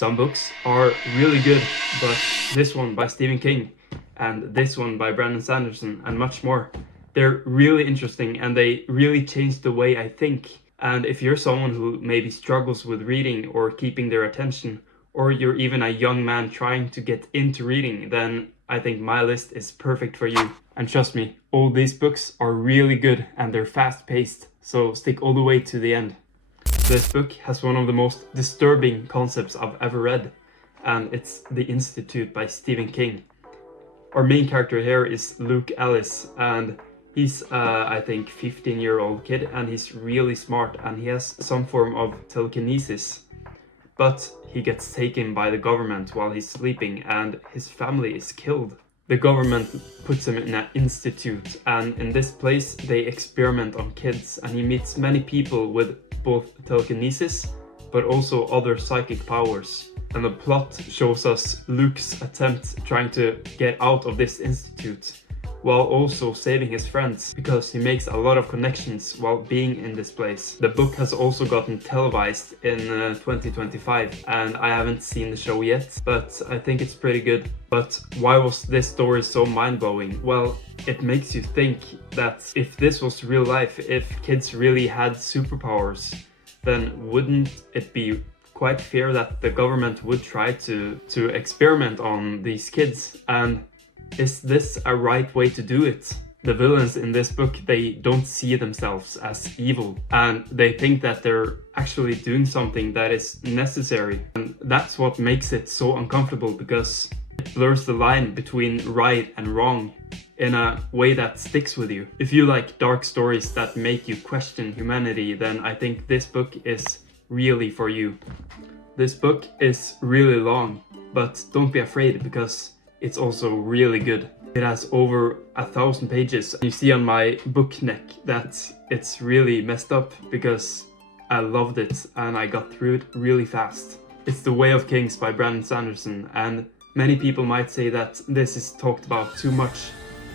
Some books are really good, but this one by Stephen King and this one by Brandon Sanderson and much more, they're really interesting and they really changed the way I think. And if you're someone who maybe struggles with reading or keeping their attention, or you're even a young man trying to get into reading, then I think my list is perfect for you. And trust me, all these books are really good and they're fast paced, so stick all the way to the end. This book has one of the most disturbing concepts I've ever read, and it's The Institute by Stephen King. Our main character here is Luke Ellis, and he's I think 15-year-old kid, and he's really smart and he has some form of telekinesis. But he gets taken by the government while he's sleeping and his family is killed. The government puts him in an institute, and in this place they experiment on kids, and he meets many people with both telekinesis but also other psychic powers. And the plot shows us Luke's attempt trying to get out of this institute while also saving his friends, because he makes a lot of connections while being in this place. The book has also gotten televised in 2025, and I haven't seen the show yet, but I think it's pretty good. But why was this story so mind-blowing? Well, it makes you think that if this was real life, if kids really had superpowers, then wouldn't it be quite fair that the government would try to experiment on these kids? And is this a right way to do it? The villains in this book, they don't see themselves as evil, and they think that they're actually doing something that is necessary. And that's what makes it so uncomfortable, because it blurs the line between right and wrong in a way that sticks with you. If you like dark stories that make you question humanity, then I think this book is really for you. This book is really long, but don't be afraid, because it's also really good. It has over 1,000 pages. You see on my book neck that it's really messed up because I loved it and I got through it really fast. It's The Way of Kings by Brandon Sanderson, and many people might say that this is talked about too much,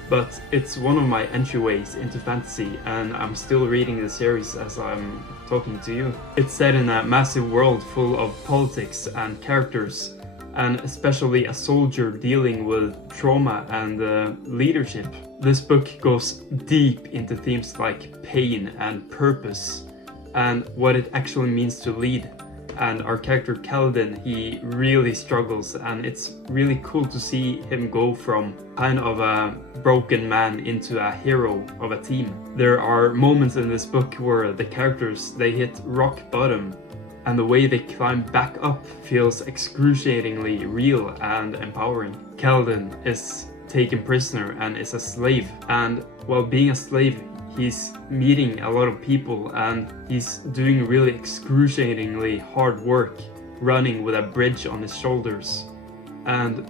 but it's one of my entryways into fantasy, and I'm still reading the series as I'm talking to you. It's set in a massive world full of politics and characters, and especially a soldier dealing with trauma and leadership. This book goes deep into themes like pain and purpose and what it actually means to lead. And our character Kaladin, he really struggles, and it's really cool to see him go from kind of a broken man into a hero of a team. There are moments in this book where the characters, they hit rock bottom, and the way they climb back up feels excruciatingly real and empowering. Kaladin is taken prisoner and is a slave, and while being a slave, he's meeting a lot of people and he's doing really excruciatingly hard work, running with a bridge on his shoulders. And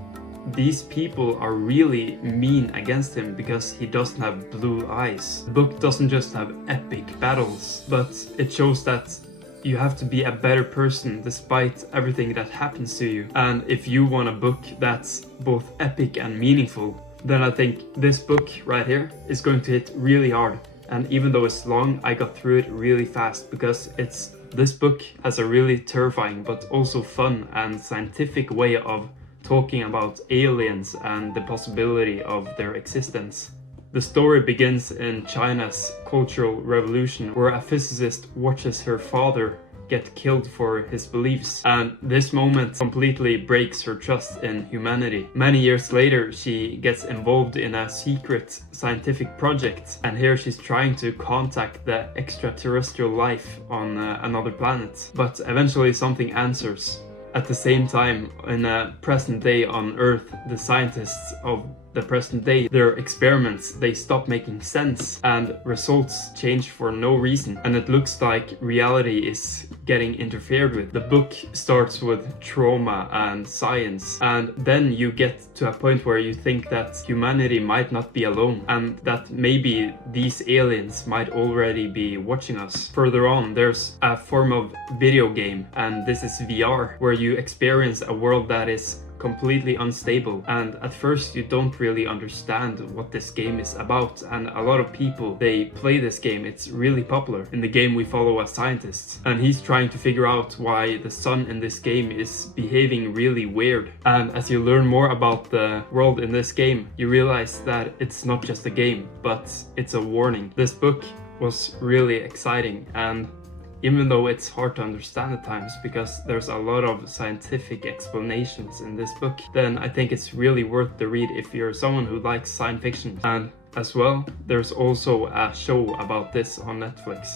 these people are really mean against him because he doesn't have blue eyes. The book doesn't just have epic battles, but it shows that you have to be a better person despite everything that happens to you. And if you want a book that's both epic and meaningful, then I think this book right here is going to hit really hard. And even though it's long, I got through it really fast, because this book has a really terrifying but also fun and scientific way of talking about aliens and the possibility of their existence. The story begins in China's Cultural Revolution, where a physicist watches her father get killed for his beliefs, and this moment completely breaks her trust in humanity. Many years later, she gets involved in a secret scientific project, and here she's trying to contact the extraterrestrial life on another planet, but eventually something answers. At the same time, in the present day on Earth, the scientists of the present day, their experiments, they stop making sense and results change for no reason, and it looks like reality is getting interfered with. The book starts with trauma and science, and then you get to a point where you think that humanity might not be alone and that maybe these aliens might already be watching us. Further on, there's a form of video game, and this is VR, where you experience a world that is completely unstable, and at first you don't really understand what this game is about, and a lot of people, they play this game. It's really popular. In the game we follow a scientist, and he's trying to figure out why the sun in this game is behaving really weird. And as you learn more about the world in this game, you realize that it's not just a game, but it's a warning. This book was really exciting, and even though it's hard to understand at times because there's a lot of scientific explanations in this book, then I think it's really worth the read if you're someone who likes science fiction. And as well, there's also a show about this on Netflix.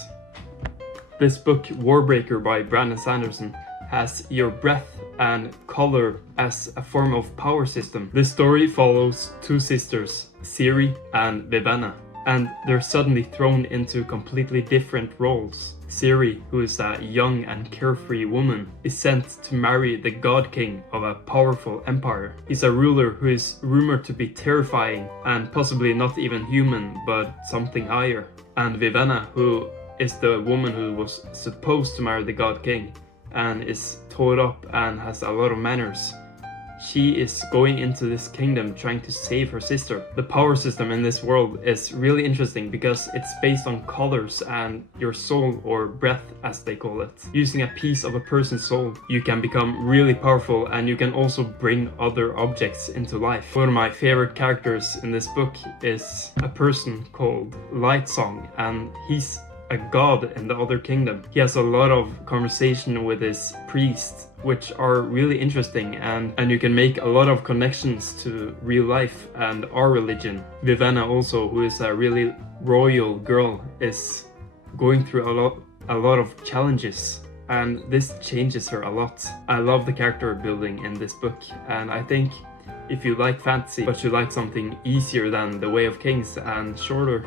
This book, Warbreaker by Brandon Sanderson, has your breath and color as a form of power system. This story follows two sisters, Siri and Vivenna, and they're suddenly thrown into completely different roles. Siri, who is a young and carefree woman, is sent to marry the God King of a powerful empire. He's a ruler who is rumored to be terrifying and possibly not even human, but something higher. And Vivenna, who is the woman who was supposed to marry the God King and is taught up and has a lot of manners. She is going into this kingdom trying to save her sister. The power system in this world is really interesting because it's based on colors and your soul, or breath as they call it. Using a piece of a person's soul, you can become really powerful, and you can also bring other objects into life. One of my favorite characters in this book is a person called Lightsong, and he's a god in the other kingdom. He has a lot of conversation with his priest, which are really interesting, and you can make a lot of connections to real life and our religion. Vivenna also, who is a really royal girl, is going through a lot of challenges, and this changes her a lot. I love the character building in this book, and I think if you like fantasy but you like something easier than The Way of Kings and shorter,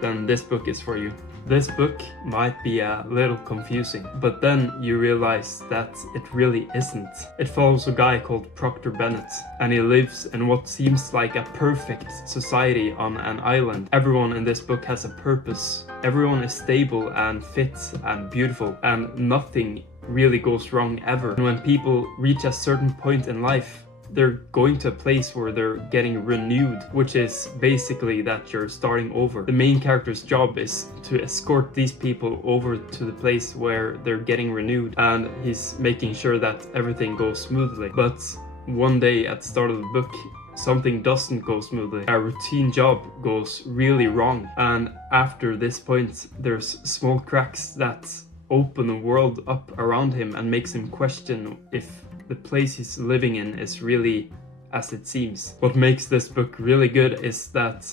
then this book is for you. This book might be a little confusing, but then you realize that it really isn't. It follows a guy called Proctor Bennett, and he lives in what seems like a perfect society on an island. Everyone in this book has a purpose. Everyone is stable and fit and beautiful, and nothing really goes wrong ever. And when people reach a certain point in life, they're going to a place where they're getting renewed, which is basically that you're starting over. The main character's job is to escort these people over to the place where they're getting renewed, and he's making sure that everything goes smoothly. But one day at the start of the book, something doesn't go smoothly. A routine job goes really wrong, and after this point, there's small cracks that open the world up around him and makes him question if the place he's living in is really as it seems. What makes this book really good is that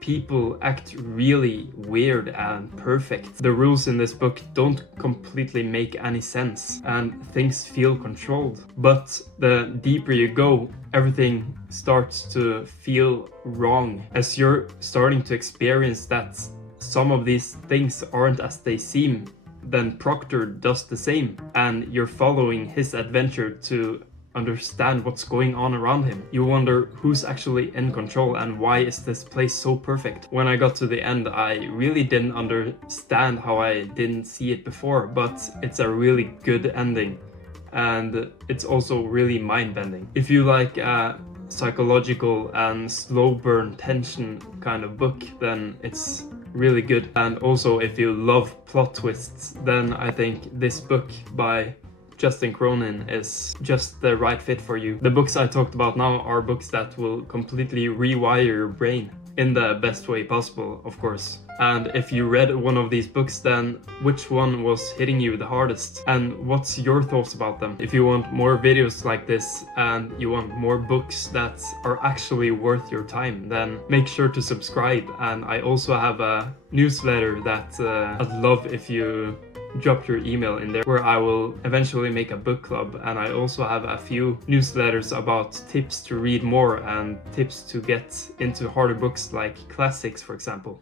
people act really weird and perfect. The rules in this book don't completely make any sense, and things feel controlled. But the deeper you go, everything starts to feel wrong as you're starting to experience that some of these things aren't as they seem. Then Proctor does the same, and you're following his adventure to understand what's going on around him. You wonder who's actually in control and why is this place so perfect. When I got to the end, I really didn't understand how I didn't see it before, but it's a really good ending, and it's also really mind-bending. If you like a psychological and slow burn tension kind of book, then it's really good. And also, if you love plot twists, then I think this book by Cronin is just the right fit for you. The books I talked about now are books that will completely rewire your brain in the best way possible, of course. And if you read one of these books, then which one was hitting you the hardest? And what's your thoughts about them? If you want more videos like this and you want more books that are actually worth your time, then make sure to subscribe. And I also have a newsletter that I'd love if you drop your email in there, where I will eventually make a book club. And I also have a few newsletters about tips to read more and tips to get into harder books like classics, for example.